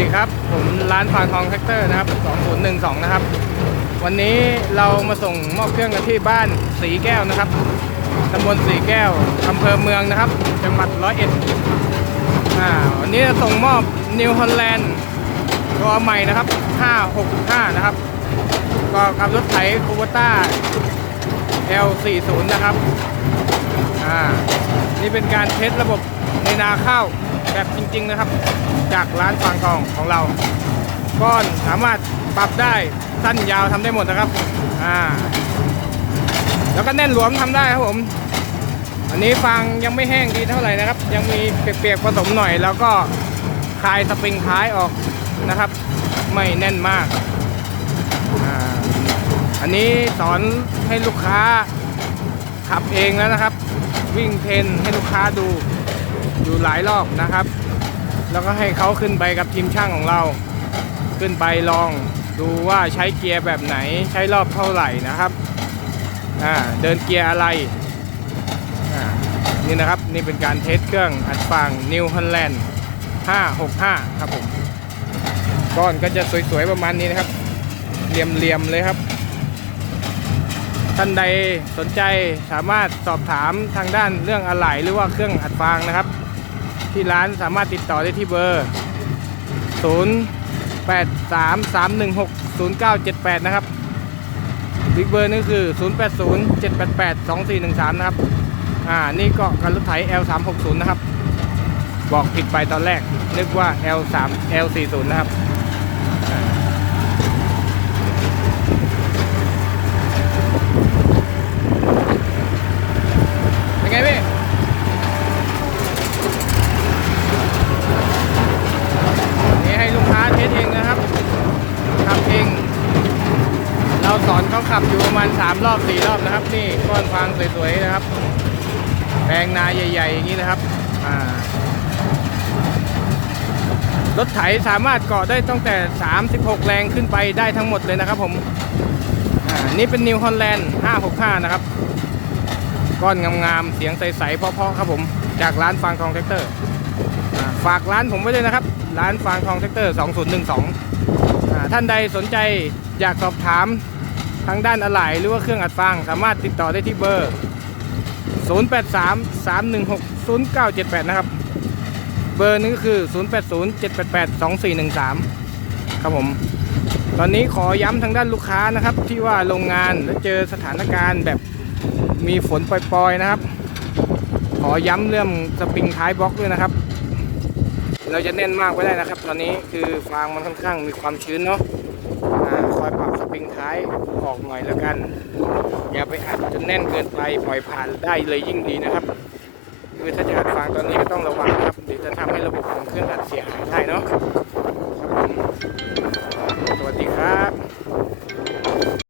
ดีครับ ผมร้านฟางทองแท็กเตอร์นะครับ 2012 นะครับ วันนี้เรามาส่งมอบเครื่องกันที่บ้านสีแก้วนะครับตำบลสีแก้วอำเภอเมืองนะครับ จังหวัดร้อยเอ็ดอ่าวันนี้จะส่งมอบนิวฮอลแลนด์ตัวใหม่นะครับ 565 นะครับ ก็กับรถไถคูเบต้า L40 นะครับอ่านี่เป็นการเทสระบบในนาข้าว แบบจริงๆนะครับ จากร้านฟางทองของเรา ก้อนสามารถปรับได้สั้นยาวทำได้หมดนะครับ อ่า แล้วก็แน่นหลวมทำได้ครับผม อันนี้ฟางยังไม่แห้งดีเท่าไหร่นะครับ ยังมีเปียกๆผสมหน่อย แล้วก็คลายสปริงท้ายออกนะครับ ไม่แน่นมาก อ่า อันนี้สอนให้ลูกค้าขับเองแล้วนะครับ วิ่งเทรนให้ลูกค้าดู อยู่หลายรอบนะครับ แล้วก็ให้เขาขึ้นไปกับทีมช่างของเรา ขึ้นไปลองดูว่าใช้เกียร์แบบไหนใช้รอบเท่าไหร่นะครับอ่าเดินเกียร์อะไรอ่านี่นะครับนี่เป็นการเทสเครื่องอัดฟาง New Holland 565 ครับผมก้อนก็จะสวยๆประมาณนี้นะครับเหลี่ยมๆเลยครับ ท่านใดสนใจสามารถสอบถามทางด้านเรื่องอะไหล่หรือว่าเครื่องอัดฟางนะครับ ที่ร้านสามารถติดต่อได้ที่เบอร์ 0 8 3 3 1 6 0 9 7 8 นะครับอีกเบอร์นึงคือ 0 8 0 7 8 8 2 4 1 3 นะครับ อ่า นี่ก็การรถไถ L 3 6 0 นะครับ บอกผิดไปตอนแรก นึกว่า L 3 L 4 0 นะครับ เป็นไงพี่ นี่ให้ลูกค้า เทสเองนะครับขับเองเราสอนเขาขับอยู่ประมาณ3รอบ4รอบนะครับ นี่ก้อนฟางสวยๆนะครับแปลงนาใหญ่ ๆ อย่างนี้นะครับอ่ารถไถสามารถเกาะได้ตั้งแต่ 36 แรงขึ้นไปได้ทั้งหมดเลยนะครับผมอ่านี่เป็นนิวฮอลแลนด์565 นะครับ ก้อนงามๆ เสียงใส ๆ เพาะๆ ครับผม จากร้านฟางทองแท็กเตอร์ ฝากร้านผมไว้เลยนะครับ ร้านฟางทองแท็กเตอร์ 2012 ท่านใดสนใจอยากสอบถามทางด้านอะไหล่หรือว่าเครื่องอัดฟาง สามารถติดต่อได้ที่เบอร์ 083 316 0978 นะครับ เบอร์นี้ก็คือ 080 788 2413 ครับผม ตอนนี้ขอย้ำทางด้านลูกค้านะครับ ที่ว่าโรงงานแล้วเจอสถานการณ์แบบมีฝนปล่อยๆนะครับ ขอย้ำเรื่องสปริงท้ายบล็อกด้วยนะครับ เราจะแน่นมากไว้ได้นะครับ ตอนนี้คือฟางมันค่อนข้างมีความชื้นเนาะคอยปรับสปริงท้ายออกหน่อยแล้วกัน อย่าไปอัดจนแน่นเกินไปปล่อยผ่านได้เลยยิ่งดีนะครับคือถ้าจะอัดฟางตอนนี้ก็ต้องระวังนะครับเดี๋ยวจะทำให้ระบบของเครื่องอัดเสียหายได้เนาะครับผมสวัสดีครับ